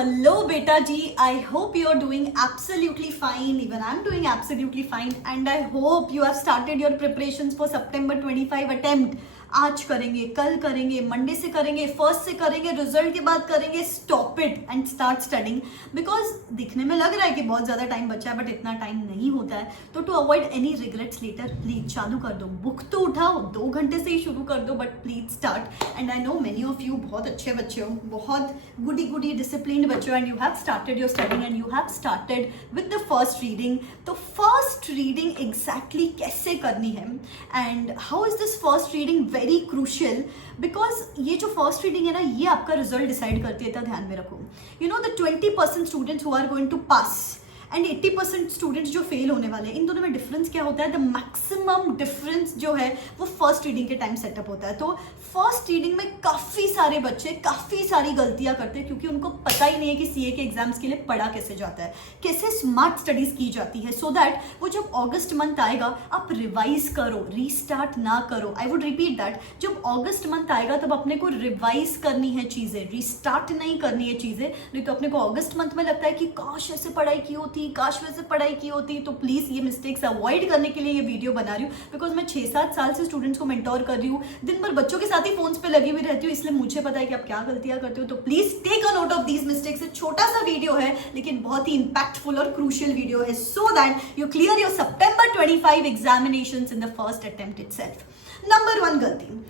Hello beta ji, I hope you are doing absolutely fine. Even I'm doing absolutely fine and I hope you have started your preparations for September 25 attempt. आज करेंगे, कल करेंगे, Monday से करेंगे, first से करेंगे, result के बाद करेंगे. Stop it and start studying. Because दिखने में लग रहा है कि बहुत ज्यादा टाइम बचा है बट इतना टाइम नहीं होता है. तो to avoid any regrets later please चालू कर दो. बुक तो उठाओ, 2 घंटे से ही शुरू कर दो but please start. And I know many of you बहुत अच्छे बच्चे हो, बहुत गुडी डिसिप्लिन्ड बच्चे हो and you have started your studying and you have started with the first reading. तो फर्स्ट रीडिंग एग्जैक्टली कैसे करनी है and how is this first reading very crucial. Because ये जो फर्स्ट रीडिंग है ना, ये आपका रिजल्ट डिसाइड करती है. तो ध्यान में रखो, you know the 20% students who are going to pass and 80% students जो फेल होने वाले हैं, इन दोनों में डिफरेंस क्या होता है? द मैक्सिमम डिफरेंस जो है वो फर्स्ट रीडिंग के टाइम सेटअप होता है. तो फर्स्ट रीडिंग में काफ़ी सारे बच्चे काफ़ी सारी गलतियां करते हैं क्योंकि उनको पता ही नहीं है कि सीए के एग्जाम्स के लिए पढ़ा कैसे जाता है, कैसे स्मार्ट स्टडीज की जाती है. सो दैट वो जब अगस्त मंथ आएगा आप रिवाइज करो, रीस्टार्ट ना करो. आई वुड रिपीट दैट, जब अगस्त मंथ आएगा तब अपने को रिवाइज करनी है चीज़ें, रीस्टार्ट नहीं करनी है चीज़ें. नहीं तो अपने को अगस्त मंथ में लगता है कि काश ऐसे पढ़ाई की होती, काश वैसे पढ़ाई की होती. तो प्लीज ये मिस्टेक्स अवॉइड करने के लिए ये वीडियो बना रही हूँ. बिकॉज मैं 6-7 साल से स्टूडेंट्स को मेंटोर कर रही हूँ, दिन भर बच्चों के साथ ही फोन्स पे लगी हुई रहती हूँ, इसलिए मुझे पता है कि आप क्या गलतियां करते हो. तो please take a note of these mistakes. छोटा सा वीडियो है लेकिन बहुत ही इंपैक्टफुल और क्रूशियल वीडियो है, so that you clear your September 25 examinations in the first attempt itself. Number 1 गलती,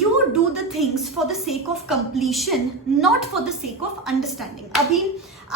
you do the things for the sake of completion, not for the sake of understanding. अभी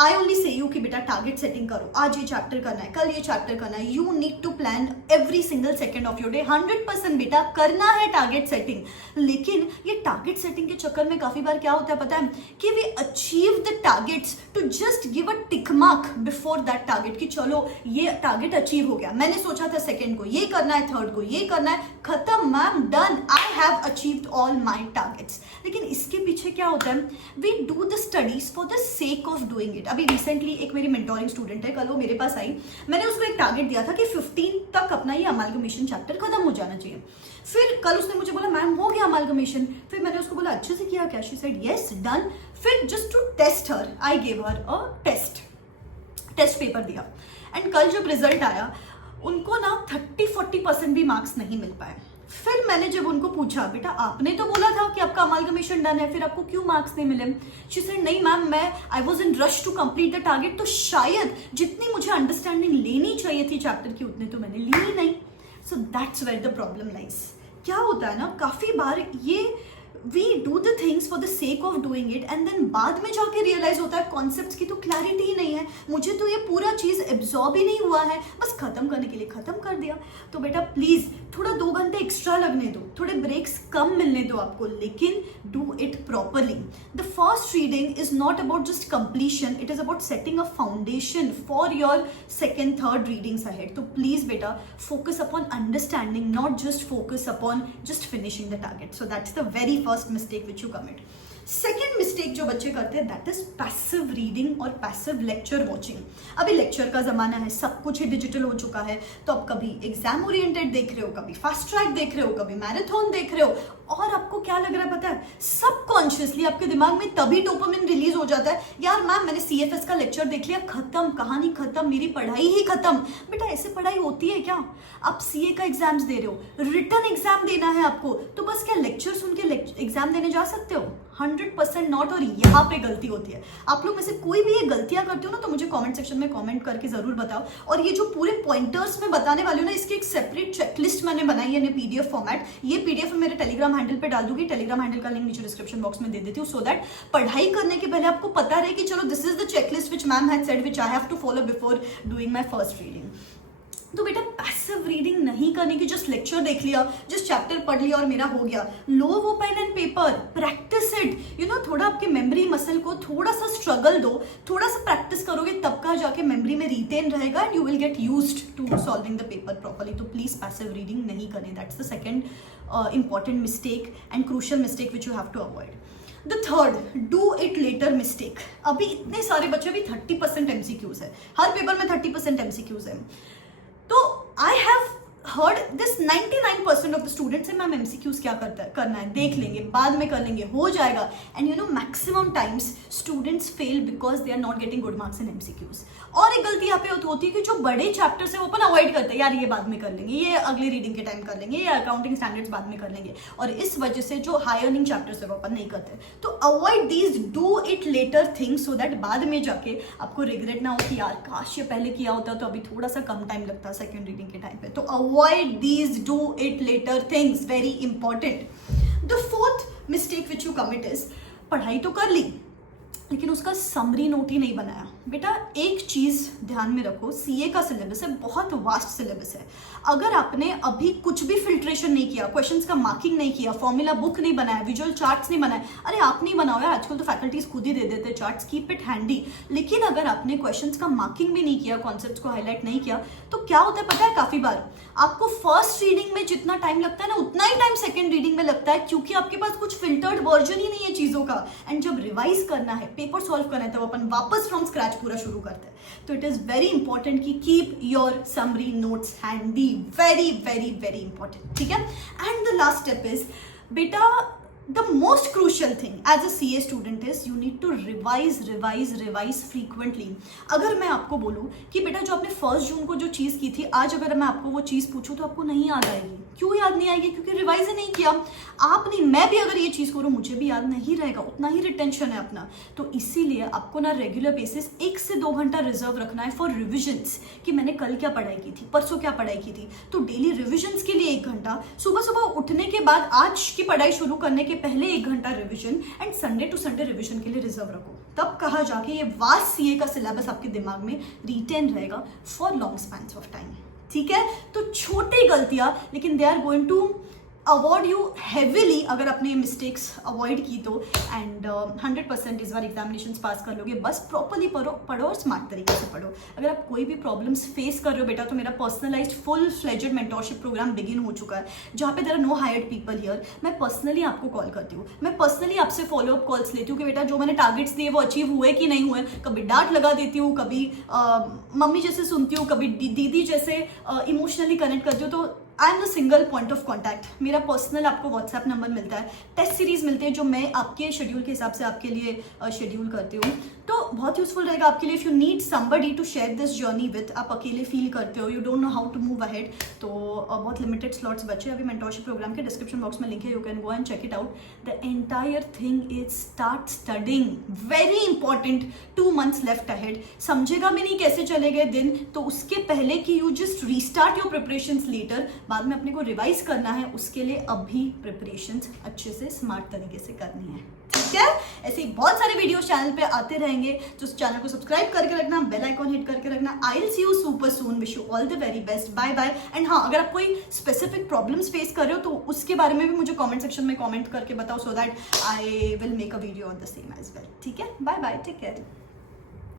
I only say you कि बेटा target setting करो, आज ये chapter करना है, कल ये चैप्टर करना है. You need to plan every single second of your day. 100% बेटा करना है टारगेट सेटिंग. लेकिन ये टारगेट सेटिंग के चक्कर में काफी बार क्या होता है पता है कि we achieve the targets to just give a tick mark before that target कि चलो ये टारगेट अचीव हो गया, मैंने सोचा था सेकेंड को ये करना है, थर्ड को ये करना है, खत्म ma'am, done, I have achieved all my targets. लेकिन इसके पीछे क्या होता है? We do the studies for the sake of doing it. अभी रिसेंटली एक मेरी मेंटोरिंग स्टूडेंट है, कल वो मेरे पास आई, मैंने उसको एक टारगेट दिया था कि 15 तक अपना ये अमालगमेशन चैप्टर खत्म हो जाना चाहिए. फिर कल उसने मुझे बोला मैम हो गया अमालगमेशन. फिर मैंने उसको बोला अच्छे से किया क्या? She said yes, done. फिर just to test her I gave her a test paper दिया एंड कल जब रिजल्ट आया उनको ना 30-40% भी मार्क्स नहीं मिल पाए. फिर मैंने जब उनको पूछा बेटा आपने तो बोला था कि आपका अमालगमेशन डन है, फिर आपको क्यों मार्क्स नहीं मिले? शी सेड नहीं मैम, मैं I was in rush to complete the target. तो शायद जितनी मुझे अंडरस्टैंडिंग लेनी चाहिए थी चैप्टर की उतने तो मैंने ली ही नहीं. So that's where the problem lies. क्या होता है ना, काफी बार ये we do the things for the sake of doing it and then बाद में जाके रियलाइज होता है कॉन्सेप्ट्स की तो क्लैरिटी ही नहीं है, मुझे तो ये पूरा चीज एब्जॉर्ब ही नहीं हुआ है, बस खत्म करने के लिए खत्म कर दिया. तो बेटा प्लीज थोड़ा 2 घंटे एक्स्ट्रा लगने दो, थोड़े ब्रेक्स कम मिलने दो आपको, लेकिन do it properly. The first reading is not about just completion, it is about setting a foundation for your second third readings ahead. तो प्लीज बेटा focus upon understanding, not just focus upon just finishing the target. So that's the very first mistake which you commit. Second mistake जो बच्चे करते हैं that is passive reading और passive lecture watching. अभी lecture का जमाना है, सब कुछ ही डिजिटल हो चुका है. तो आप कभी एग्जाम ओरिएंटेड देख रहे हो, कभी फास्ट ट्रैक देख रहे हो, कभी मैराथन देख रहे हो, और आपको क्या लग रहा है पता है? सबकॉन्शियसली आपके दिमाग में तभी डोपामिन रिलीज हो जाता है, यार मैम मैंने सीएफएस का लेक्चर देख लिया, खत्म, कहानी खत्म, मेरी पढ़ाई ही खत्म. बेटा ऐसे पढ़ाई होती है क्या? आप सीए का एग्जाम्स दे रहे हो, रिटन एग्जाम देना है आपको, तो बस क्या लेक्चर सुन के एग्जाम देने जा सकते हो? 100% नॉट. और यहाँ पे गलती होती है. आप लोग में से कोई भी ये गलतियां करते हो ना तो मुझे कमेंट सेक्शन में कमेंट करके जरूर बताओ. और ये जो पूरे पॉइंटर्स में बताने वाली हूँ ना, इसकी एक सेपरेट चेकलिस्ट मैंने बनाई है पीडीएफ फॉर्मेट. ये पीडीएफ मेरे टेलीग्राम हैंडल पे डाल दूंगी, टेलीग्राम हैंडल का लिंक नीचे डिस्क्रिप्शन बॉक्स में दे देती हूँ, सो दैट पढ़ाई करने के पहले आपको पता रहे कि चलो this is the checklist which ma'am had said which I have to follow before doing my first reading. तो बेटा पैसिव रीडिंग नहीं करने की, जस्ट लेक्चर देख लिया, जस्ट चैप्टर पढ़ लिया और मेरा हो गया. लो वो pen and paper, practice it. You know थोड़ा आपके मेमोरी मसल को थोड़ा सा स्ट्रगल दो, थोड़ा सा प्रैक्टिस करोगे तब का जाके मेमोरी में रिटेन रहेगा and you will get used to solving the paper properly. तो प्लीज पैसिव रीडिंग नहीं करें. That's the second important mistake and crucial mistake which you have to avoid. The third, do it later mistake. अभी इतने सारे बच्चे, अभी 30% MCQs है, हर paper में 30% एमसीक्यूज है. तो I have heard this 99% of the students है मैम MCQs क्या करना है, देख लेंगे, बाद में कर लेंगे, हो जाएगा. And you know maximum times students fail because they are not getting good marks in MCQs. और एक गलती यहाँ पे होती है कि जो बड़े चैप्टर्स है वो अपन अवॉइड करते हैं, यार ये बाद में कर लेंगे, ये अगली रीडिंग के टाइम कर लेंगे, ये अकाउंटिंग स्टैंडर्ड्स बाद में कर लेंगे, और इस वजह से जो हाई अर्निंग चैप्टर्स है वो अपन नहीं करते. तो avoid these, do it letter things so that बाद में जाके आपको रिग्रेट ना हो कि यार काश ये पहले किया होता तो अभी थोड़ा सा कम टाइम लगता सेकेंड रीडिंग के टाइम पे. तो avoid these do it letter things, very important. The fourth mistake which you commit is, पढ़ाई तो कर ली लेकिन उसका समरी नोट ही नहीं बनाया. बेटा एक चीज़ ध्यान में रखो, सीए का सिलेबस है, बहुत वास्ट सिलेबस है. अगर आपने अभी कुछ भी फिल्ट्रेशन नहीं किया, क्वेश्चंस का मार्किंग नहीं किया, फॉर्मूला बुक नहीं बनाया, विजुअल चार्ट्स नहीं बनाए, अरे आप नहीं बनाओ यार, आजकल तो फैकल्टीज खुद ही दे देते हैं चार्ट्स, कीप इट हैंडी. लेकिन अगर आपने क्वेश्चंस का मार्किंग भी नहीं किया, कॉन्सेप्ट्स को हाईलाइट नहीं किया, तो क्या होता है पता है, काफी बार आपको फर्स्ट रीडिंग में जितना टाइम लगता है ना उतना ही टाइम सेकेंड रीडिंग में लगता है, क्योंकि आपके पास कुछ फिल्टर्ड वर्जन ही नहीं है चीजों का. एंड जब रिवाइज करना है, पेपर सॉल्व करना है, तब अपन वापस फ्रॉम स्क्रैच पूरा शुरू करते हैं. तो इट इज वेरी इंपॉर्टेंट कि keep your summary notes handy, very very very important. ठीक है. And the last step is, बेटा the most crucial thing as a CA student is you need to revise frequently. अगर मैं आपको बोलूं कि बेटा जो आपने 1 जून को जो चीज़ की थी, आज अगर मैं आपको वो चीज़ पूछूं तो आपको नहीं याद आएगी. क्यों याद नहीं आएगी? क्योंकि रिवाइज ही नहीं किया. आप नहीं, मैं भी अगर ये चीज़ करूं मुझे भी याद नहीं रहेगा, उतना ही रिटेंशन है अपना. तो इसीलिए आपको ना रेगुलर बेसिस 1 से 2 घंटा रिजर्व रखना है फॉर रिविजन्स, कि मैंने कल क्या पढ़ाई की थी, परसों क्या पढ़ाई की थी. तो डेली रिविजन्स के लिए 1 घंटा, सुबह सुबह उठने के बाद आज की पढ़ाई शुरू करने के पहले 1 घंटा revision, and Sunday to Sunday revision के लिए रिजर्व रखो. तब कहा जाके ये वास्ट सीए का सिलेबस आपके दिमाग में रिटेन रहेगा for long spans of time. ठीक है. तो छोटी गलतियां, लेकिन they are going to award you heavily अगर आपने मिस्टेक्स अवॉइड की तो. एंड 100% इस बार एग्जामिनेशन पास कर लोगे. बस प्रॉपरली पढ़ो और स्मार्ट तरीके से पढ़ो. अगर आप कोई भी प्रॉब्लम्स फेस कर रहे हो बेटा, तो मेरा personalised full fledged mentorship programme begin हो चुका है, जहाँ पे there are no hired people here. मैं पर्सनली आपको कॉल करती हूँ, मैं पर्सनली आपसे फॉलोअप कॉल्स लेती हूँ कि बेटा जो मैंने टारगेट्स दिए वो अचीव हुए कि नहीं हुए. कभी डांट लगा देती हूँ, कभी मम्मी जैसे सुनती हूँ, कभी दीदी जैसे इमोशनली कनेक्ट करती हूँ. तो I am the single point of contact. मेरा पर्सनल आपको व्हाट्सएप नंबर मिलता है, टेस्ट सीरीज मिलते हैं जो मैं आपके शेड्यूल के हिसाब से आपके लिए शेड्यूल करती हूँ. तो बहुत यूजफुल रहेगा आपके लिए. If you need somebody to share this journey with, आप अकेले फील करते हो, you don't know how to move ahead, तो बहुत लिमिटेड स्लॉट्स बचे अभी मेंटोरशिप प्रोग्राम के. डिस्क्रिप्शन बॉक्स में लिंक है, you can go and check it out. The entire thing is start studying, very important. 2 months left ahead. समझेगा भी नहीं कैसे चले गए दिन, तो उसके पहले कि you just restart your preparations later, बाद में अपने को रिवाइज करना है, उसके लिए अभी प्रिपरेशंस अच्छे से स्मार्ट तरीके से करनी है. ठीक है. ऐसे ही बहुत सारे वीडियोस चैनल पे आते रहेंगे, तो चैनल को सब्सक्राइब करके रखना, बेल आइकॉन हिट करके रखना. I will see you super soon. Wish you all the very best. Bye bye. And हाँ, अगर आप कोई स्पेसिफिक प्रॉब्लम्स फेस कर रहे हो तो उसके बारे में भी मुझे कमेंट सेक्शन में कमेंट करके बताओ, so that I will make a video on the same as well. ठीक है. Bye bye. Take care.